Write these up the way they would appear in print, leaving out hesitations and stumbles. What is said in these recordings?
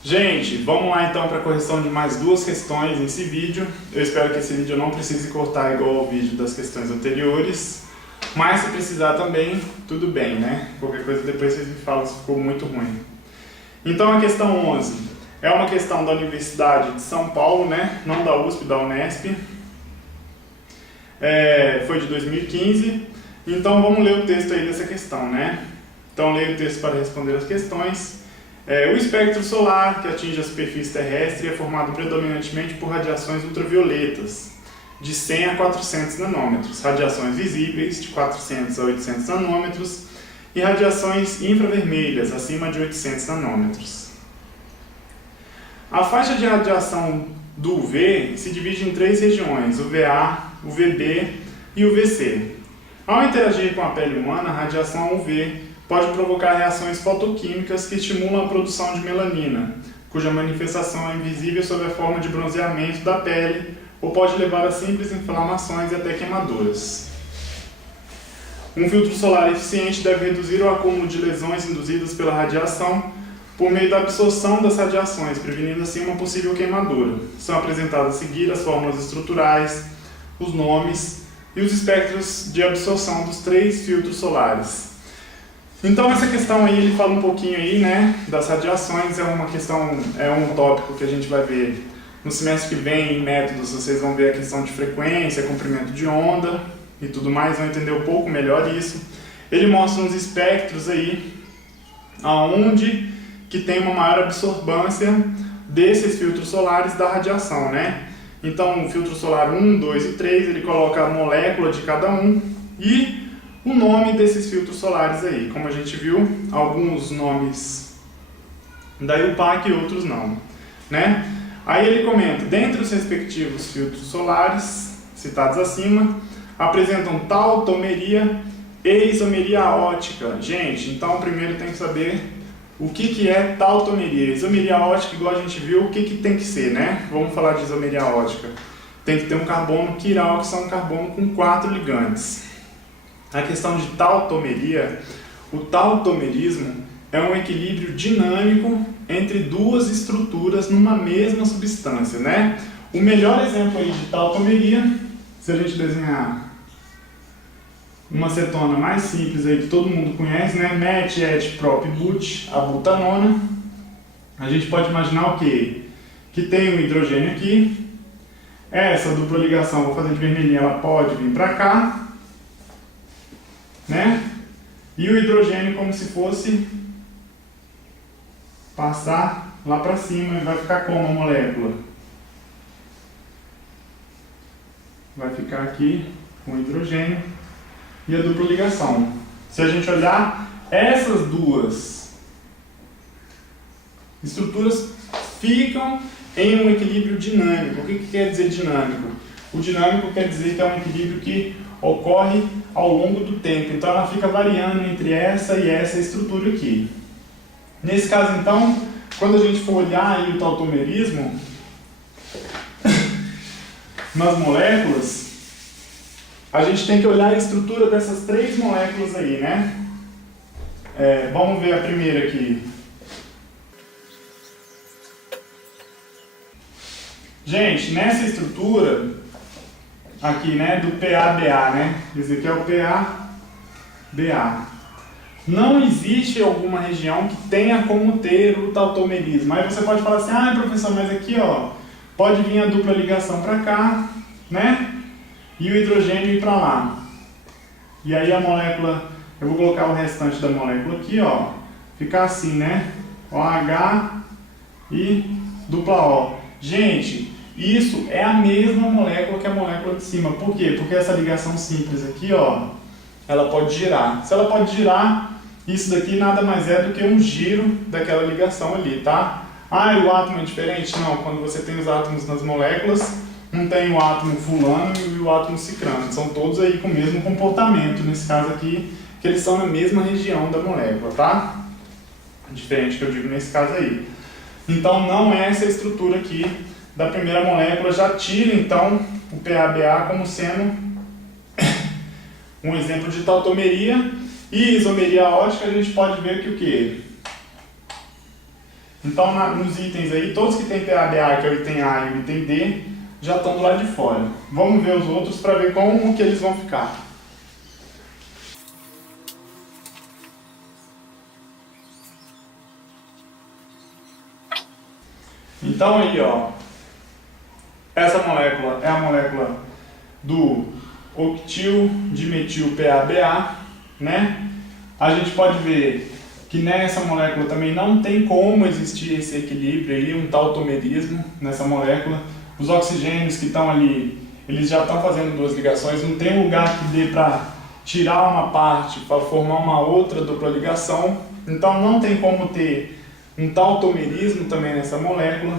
Gente, vamos lá então para a correção de mais duas questões nesse vídeo. Eu espero que esse vídeo não precise cortar igual ao vídeo das questões anteriores. Mas se precisar também, tudo bem, né? Qualquer coisa depois vocês me falam se ficou muito ruim. Então a questão 11 é uma questão da Universidade de São Paulo, né? Não da USP, da Unesp. Foi de 2015. Então vamos ler o texto aí dessa questão, né? Então leia o texto para responder as questões. O espectro solar, que atinge a superfície terrestre, é formado predominantemente por radiações ultravioletas, de 100 a 400 nanômetros, radiações visíveis, de 400 a 800 nanômetros, e radiações infravermelhas, acima de 800 nanômetros. A faixa de radiação do UV se divide em três regiões, UVA, UVB e UVC. Ao interagir com a pele humana, a radiação UV pode provocar reações fotoquímicas que estimulam a produção de melanina, cuja manifestação é invisível sob a forma de bronzeamento da pele ou pode levar a simples inflamações e até queimaduras. Um filtro solar eficiente deve reduzir o acúmulo de lesões induzidas pela radiação por meio da absorção das radiações, prevenindo assim uma possível queimadura. São apresentadas a seguir as fórmulas estruturais, os nomes e os espectros de absorção dos três filtros solares. Então essa questão aí, ele fala um pouquinho aí, né, das radiações, é um tópico que a gente vai ver no semestre que vem em métodos. Vocês vão ver a questão de frequência, comprimento de onda e tudo mais, vão entender um pouco melhor isso. Ele mostra uns espectros aí, aonde que tem uma maior absorvância desses filtros solares da radiação, né? Então o filtro solar 1, 2 e 3, ele coloca a molécula de cada um e o nome desses filtros solares aí. Como a gente viu, alguns nomes da IUPAC e outros não, né? Aí ele comenta, dentre os respectivos filtros solares citados acima, apresentam tautomeria e isomeria ótica. Gente, então primeiro tem que saber o que é tautomeria. Isomeria ótica, igual a gente viu, o que tem que ser, né? Vamos falar de isomeria ótica. Tem que ter um carbono quiral, que são um carbono com 4 ligantes. A questão de tautomeria, o tautomerismo é um equilíbrio dinâmico entre duas estruturas numa mesma substância, né? O melhor exemplo aí de tautomeria, se a gente desenhar uma cetona mais simples aí que todo mundo conhece, né? Met, et, prop, but, a butanona. A gente pode imaginar o quê? Que tem um hidrogênio aqui. Essa dupla ligação, vou fazer de vermelhinho, ela pode vir para cá, né? E o hidrogênio como se fosse passar lá para cima e vai ficar como a molécula? Vai ficar aqui com o hidrogênio e a dupla ligação. Se a gente olhar, essas duas estruturas ficam em um equilíbrio dinâmico. O que quer dizer dinâmico? O dinâmico quer dizer que é um equilíbrio que ocorre ao longo do tempo. Então ela fica variando entre essa e essa estrutura aqui. Nesse caso então, quando a gente for olhar aí o tautomerismo nas moléculas, a gente tem que olhar a estrutura dessas três moléculas aí, né? Vamos ver a primeira aqui. Gente, nessa estrutura aqui, né, do PABA, né? Esse aqui é o PABA. Não existe alguma região que tenha como ter o tautomerismo. Aí você pode falar assim, professor, mas aqui, ó, pode vir a dupla ligação para cá, né? E o hidrogênio ir para lá. E aí a molécula, eu vou colocar o restante da molécula aqui, ó, ficar assim, né? OH e dupla O. Gente, isso é a mesma molécula que a molécula de cima. Por quê? Porque essa ligação simples aqui, ó, ela pode girar. Se ela pode girar, isso daqui nada mais é do que um giro daquela ligação ali, tá? E o átomo é diferente? Não, quando você tem os átomos nas moléculas, não tem o átomo fulano e o átomo cicrano. São todos aí com o mesmo comportamento, nesse caso aqui, que eles são na mesma região da molécula, tá? Diferente que eu digo nesse caso aí. Então não é essa estrutura aqui da primeira molécula. Já tira então o PABA como sendo um exemplo de tautomeria. E isomeria ótica, a gente pode ver que o quê? Então, nos itens aí, todos que tem PABA, que é o item A e o item D, já estão do lado de fora. Vamos ver os outros para ver como que eles vão ficar. Então aí, ó, essa molécula é a molécula do octil dimetil PABA, né? A gente pode ver que nessa molécula também não tem como existir esse equilíbrio aí, um tautomerismo nessa molécula. Os oxigênios que estão ali, eles já estão fazendo duas ligações, não tem lugar que dê para tirar uma parte para formar uma outra dupla ligação. Então não tem como ter um tautomerismo também nessa molécula.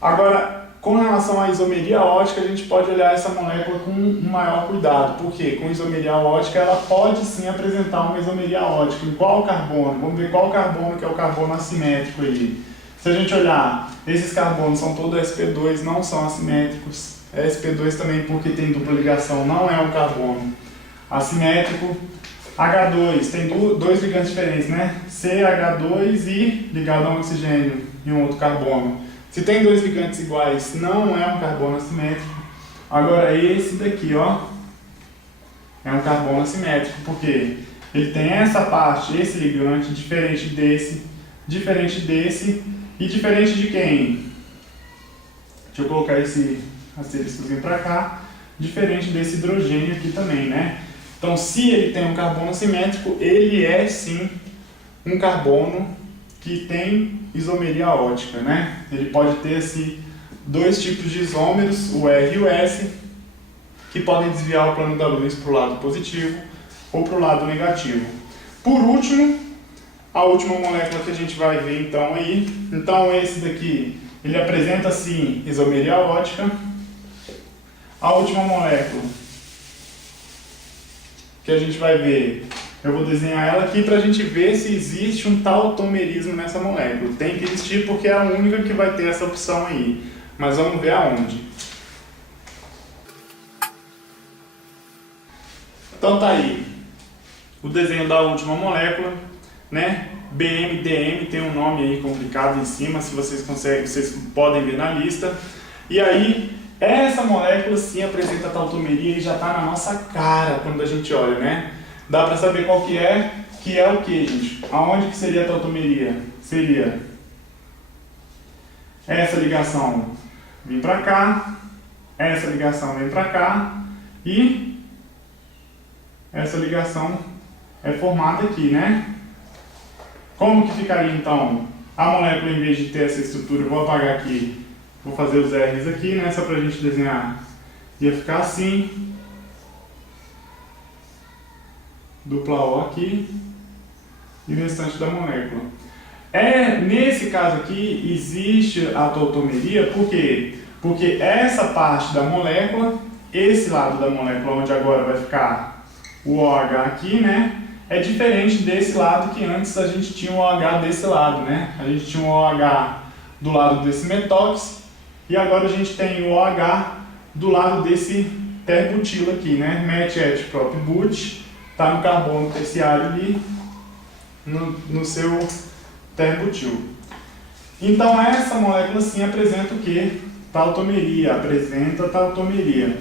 Agora, com relação à isomeria ótica, a gente pode olhar essa molécula com um maior cuidado, porque com isomeria ótica ela pode sim apresentar uma isomeria ótica. Em qual carbono? Vamos ver qual carbono que é o carbono assimétrico aí. Se a gente olhar, esses carbonos são todos sp2, não são assimétricos. sp2 também porque tem dupla ligação, não é um carbono assimétrico. H2 tem dois ligantes diferentes, né? CH2 e ligado a um oxigênio e um outro carbono. Se tem dois ligantes iguais, não é um carbono assimétrico. Agora esse daqui, ó, é um carbono assimétrico, porque ele tem essa parte, esse ligante, diferente desse e diferente de quem? Deixa eu colocar esse asteriscozinho para cá, diferente desse hidrogênio aqui também, né? Então, se ele tem um carbono assimétrico, ele é sim um carbono que tem isomeria ótica, né? Ele pode ter assim, dois tipos de isômeros, o R e o S, que podem desviar o plano da luz para o lado positivo ou para o lado negativo. Por último, a última molécula que a gente vai ver então aí. Então esse daqui, ele apresenta sim isomeria ótica. A última molécula que a gente vai ver, eu vou desenhar ela aqui para a gente ver se existe um tautomerismo nessa molécula. Tem que existir porque é a única que vai ter essa opção aí. Mas vamos ver aonde. Então tá aí o desenho da última molécula, né? BMDM tem um nome aí complicado em cima, se vocês conseguem, vocês podem ver na lista. E aí, essa molécula sim apresenta tautomeria e já está na nossa cara quando a gente olha, né? Dá para saber qual que é o que, gente? Aonde que seria a tautomeria? Seria essa ligação vir para cá, essa ligação vem para cá e essa ligação é formada aqui, né? Como que ficaria então a molécula em vez de ter essa estrutura? Eu vou apagar aqui, vou fazer os R's aqui, né? Só para a gente desenhar. Ia ficar assim. Dupla O aqui. E o restante da molécula. Nesse caso aqui, existe a tautomeria, por quê? Porque essa parte da molécula, esse lado da molécula, onde agora vai ficar o OH aqui, né? É diferente desse lado que antes a gente tinha o OH desse lado, né? A gente tinha o OH do lado desse metóx e agora a gente tem o OH do lado desse terbutilo aqui, né? Met-et-prop-but, tá no carbono terciário ali, no seu terbutil. Então essa molécula sim apresenta o que? Tautomeria, apresenta tautomeria.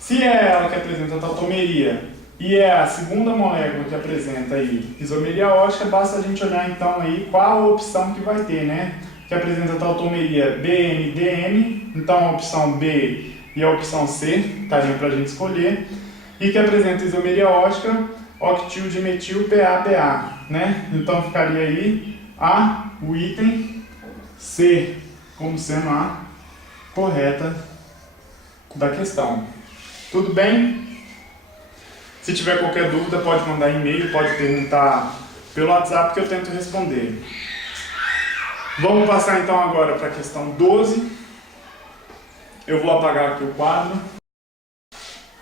Se é ela que apresenta a tautomeria e é a segunda molécula que apresenta aí isomeria ótica, basta a gente olhar então aí qual a opção que vai ter, né? Que apresenta a tautomeria BMDM, então a opção B e a opção C estariam para a gente escolher, e que apresenta isomeria ótica octil dimetil PABA, né? Então ficaria aí o item C como sendo a correta da questão. Tudo bem? Se tiver qualquer dúvida, pode mandar e-mail, pode perguntar pelo WhatsApp que eu tento responder. Vamos passar então agora para a questão 12. Eu vou apagar aqui o quadro.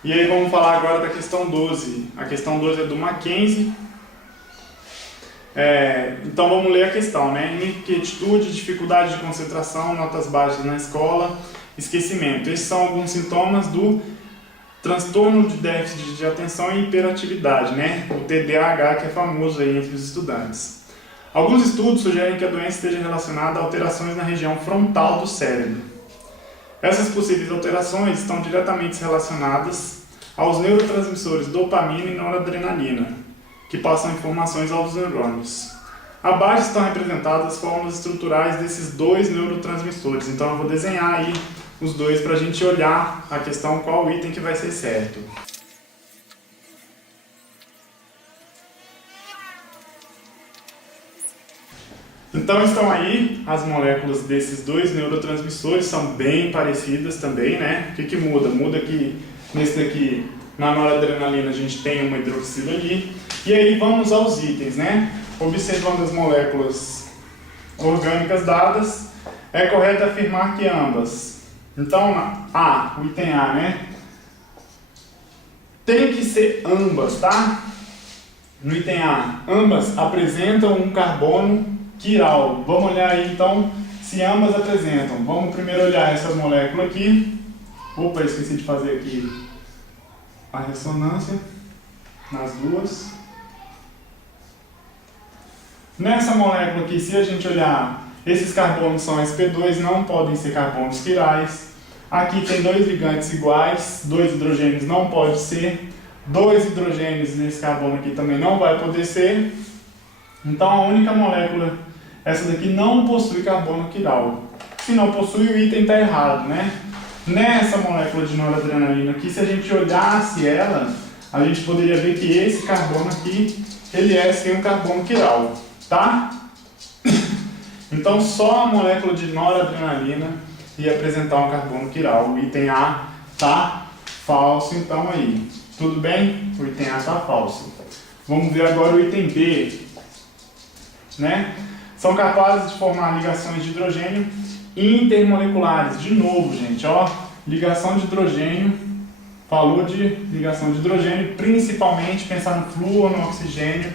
E aí vamos falar agora da questão 12. A questão 12 é do Mackenzie. Então vamos ler a questão, né? Inquietude, dificuldade de concentração, notas baixas na escola, esquecimento. Esses são alguns sintomas do transtorno de déficit de atenção e hiperatividade, né? O TDAH, que é famoso aí entre os estudantes. Alguns estudos sugerem que a doença esteja relacionada a alterações na região frontal do cérebro. Essas possíveis alterações estão diretamente relacionadas aos neurotransmissores dopamina e noradrenalina, que passam informações aos neurônios. Abaixo estão representadas as formas estruturais desses dois neurotransmissores, então eu vou desenhar aí os dois para a gente olhar a questão qual item que vai ser certo. Então estão aí as moléculas desses dois neurotransmissores, são bem parecidas também, né? O que muda? Muda que nesse daqui, na noradrenalina, a gente tem uma hidroxila ali. E aí vamos aos itens, né? Observando as moléculas orgânicas dadas, é correto afirmar que ambas. Então, o item A, né? Tem que ser ambas, tá? No item A, ambas apresentam um carbono quiral. Vamos olhar aí então se ambas apresentam. Vamos primeiro olhar essa molécula aqui. Opa, esqueci de fazer aqui a ressonância nas duas. Nessa molécula aqui, se a gente olhar, esses carbonos são sp2, não podem ser carbonos quirais. Aqui tem dois ligantes iguais, dois hidrogênios não pode ser. Dois hidrogênios nesse carbono aqui também não vai poder ser. Então a única molécula, essa daqui, não possui carbono quiral. Se não possui, o item está errado, né? Nessa molécula de noradrenalina aqui, se a gente olhasse ela, a gente poderia ver que esse carbono aqui, ele é sim um carbono quiral, tá? Então só a molécula de noradrenalina ia apresentar um carbono quiral. O item A tá falso, então aí. Tudo bem? O item A tá falso. Vamos ver agora o item B, né? São capazes de formar ligações de hidrogênio intermoleculares. De novo, gente, ó, ligação de hidrogênio, falou de ligação de hidrogênio, principalmente pensar no flúor, no oxigênio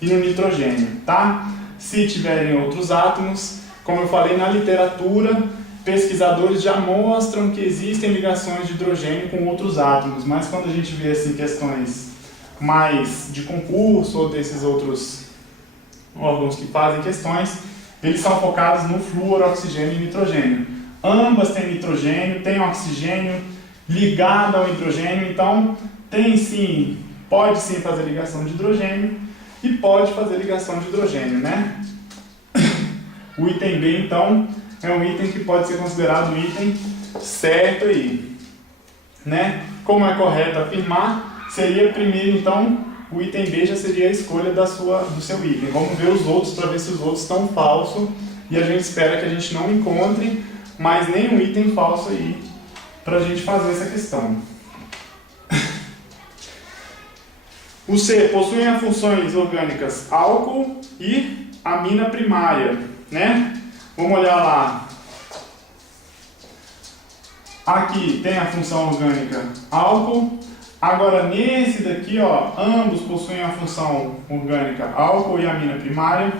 e no nitrogênio, tá? Se tiverem outros átomos, como eu falei na literatura, pesquisadores já mostram que existem ligações de hidrogênio com outros átomos, mas quando a gente vê assim questões mais de concurso ou desses outros órgãos que fazem questões, eles são focados no flúor, oxigênio e nitrogênio. Ambas têm nitrogênio, têm oxigênio ligado ao hidrogênio, então tem sim, pode sim fazer ligação de hidrogênio e pode fazer ligação de hidrogênio, né? O item B, então, é um item que pode ser considerado um item certo aí, né? Como é correto afirmar, seria primeiro, então, o item B já seria a escolha do seu item. Vamos ver os outros para ver se os outros estão falsos. E a gente espera que a gente não encontre mais nenhum item falso aí para a gente fazer essa questão. O C, possuem as funções orgânicas álcool e amina primária, né? Vamos olhar lá. Aqui tem a função orgânica álcool. Agora, nesse daqui, ó, ambos possuem a função orgânica álcool e amina primária.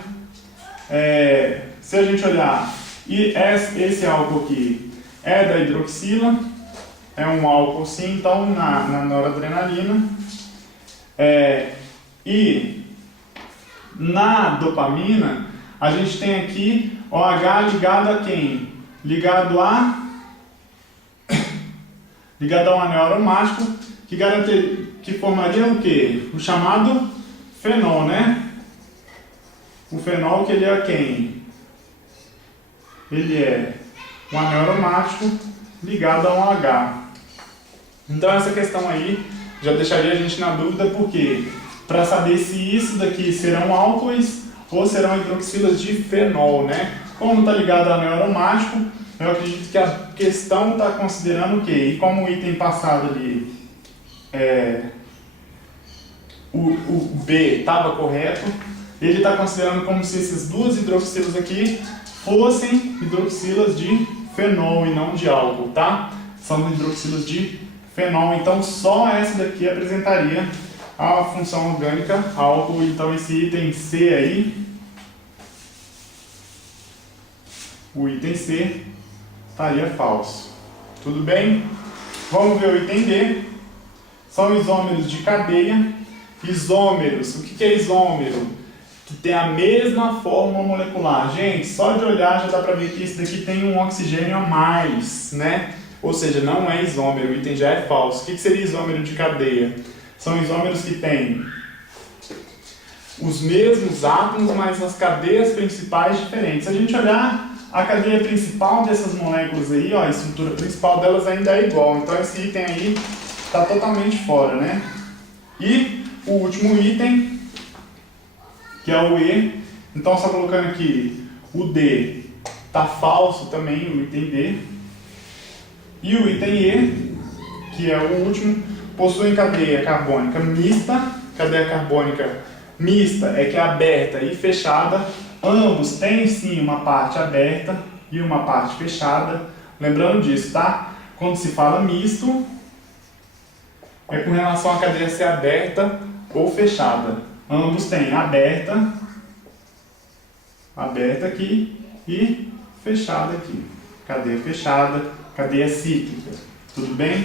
Se a gente olhar, e esse álcool aqui é da hidroxila, é um álcool sim, então na noradrenalina. E na dopamina, a gente tem aqui OH ligado a quem? Ligado a um anel aromático, que formaria o quê? O chamado fenol, né? O fenol, que ele é quem? Ele é um anel aromático ligado a um H. Então essa questão aí já deixaria a gente na dúvida, porque para saber se isso daqui serão álcoois ou serão hidroxilas de fenol, né? Como está ligado ao anel aromático, eu acredito que a questão está considerando o quê? E como o item passado ali, o B estava correto, ele está considerando como se essas duas hidroxilas aqui fossem hidroxilas de fenol e não de álcool, tá? São hidroxilas de fenol, então só essa daqui apresentaria a função orgânica álcool. Então esse item C aí, o item C, estaria falso. Tudo bem? Vamos ver o item D. são isômeros de cadeia. Isômeros, o que é isômero? Que tem a mesma fórmula molecular. Gente, só de olhar já dá para ver que esse daqui tem um oxigênio a mais, né? Ou seja, não é isômero, o item já é falso. O que seria isômero de cadeia? São isômeros que têm os mesmos átomos, mas as cadeias principais diferentes. Se a gente olhar a cadeia principal dessas moléculas aí, ó, a estrutura principal delas ainda é igual. Então esse item aí está totalmente fora, né? E o último item, que é o E. Então só colocando aqui, o D está falso também, o item D. E o item E, que é o último, possuem cadeia carbônica mista. Cadeia carbônica mista é que é aberta e fechada. Ambos têm sim uma parte aberta e uma parte fechada. Lembrando disso, tá? Quando se fala misto, é com relação à cadeia ser aberta ou fechada. Ambos têm aberta aqui e fechada aqui. Cadeia fechada, cadeia cíclica. Tudo bem?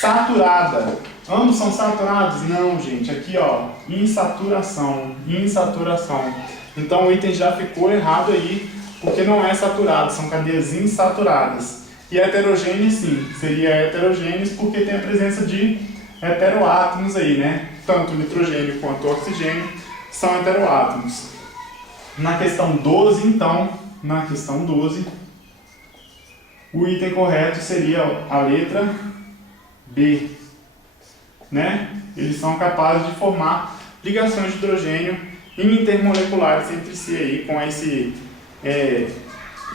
Saturada. Ambos são saturados? Não, gente. Aqui, ó, insaturação. Então o item já ficou errado aí, porque não é saturado, são cadeias insaturadas. E heterogêneos, sim, seria heterogêneos porque tem a presença de heteroátomos aí, né? Tanto nitrogênio quanto oxigênio são heteroátomos. Na questão 12, então, o item correto seria a letra B, né? Eles são capazes de formar ligações de hidrogênio intermoleculares entre si aí, com esse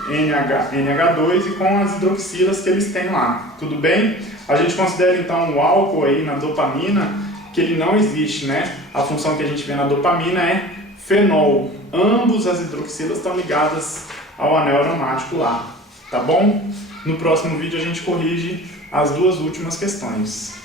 NH2 e com as hidroxilas que eles têm lá. Tudo bem? A gente considera então o álcool aí na dopamina, que ele não existe, né? A função que a gente vê na dopamina é fenol. Ambos as hidroxilas estão ligadas ao anel aromático lá, tá bom? No próximo vídeo a gente corrige as duas últimas questões.